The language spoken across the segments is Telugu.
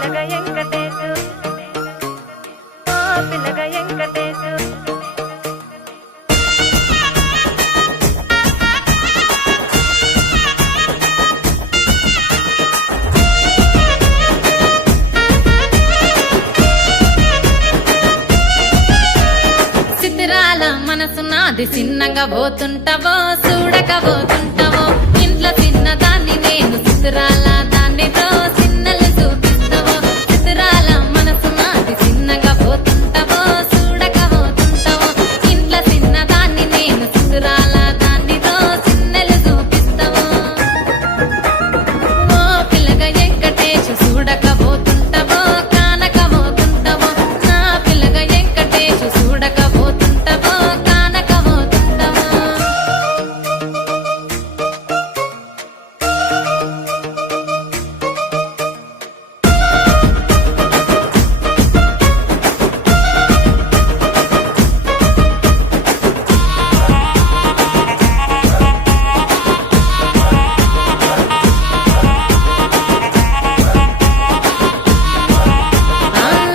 పిల్లగా వెంకటేశు పిల్లగా వెంకటేశు సిద్ధిరాల మనసు నాది చిన్నగా పోతుంటావో చూడకపోతుంటావో ఇంట్లో చిన్నదాన్ని నేను సిద్ధిరాల దాన్నితో చిన్నలు చూపిస్తావో సిద్ధిరాల మనసు నాది చిన్నగా పోతుంటావో చూడకపోతుంటావో ఇంట్లో చిన్నదాన్ని నేను సిద్ధిరాల దాన్నితో చిన్నలు చూపిస్తావో ఓ పిల్లగా వెంకటేశు చూడకపోతుంటావో కానకపోతుంటావో నా పిల్లగా వెంకటేశు చూడకపోతుంటావో కానకపోతుంటావో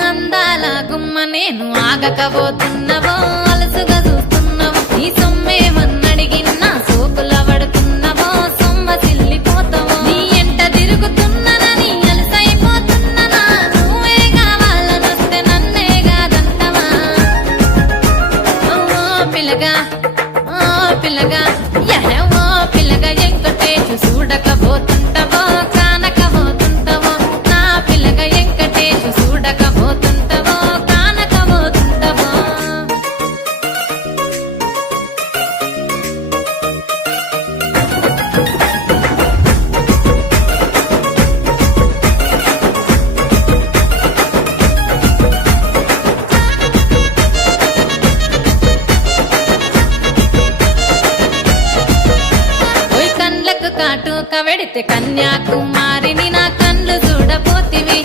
అందాల గుమ్మ నేను ఆగకపోతున్నావో అలసుగా చూస్తున్నావో నీ సొమ్మేమన్నడిగినా సోకుల పడుతున్నావో సొమ్మ సిల్లిపోతావో నీ ఎంట తిరుగుతున్నానని అలసైపోతున్నానా నువ్వే కావాలనొస్తే నన్నే కాదంటవా ఓ పిల్లగా ఓ పిల్లగా ఓ పిల్లగా వెంకటేశు చూడకపోతుంటావో కానకపోతుంటావో నా పిల్లగా వెంకటేశు చూడకపోతుంటావో కానకపోతుంటావో ఓయ్ కండ్లకు కాటుక వెడితే కన్యాకుమారిని నా కళ్ళు చూడపోతివి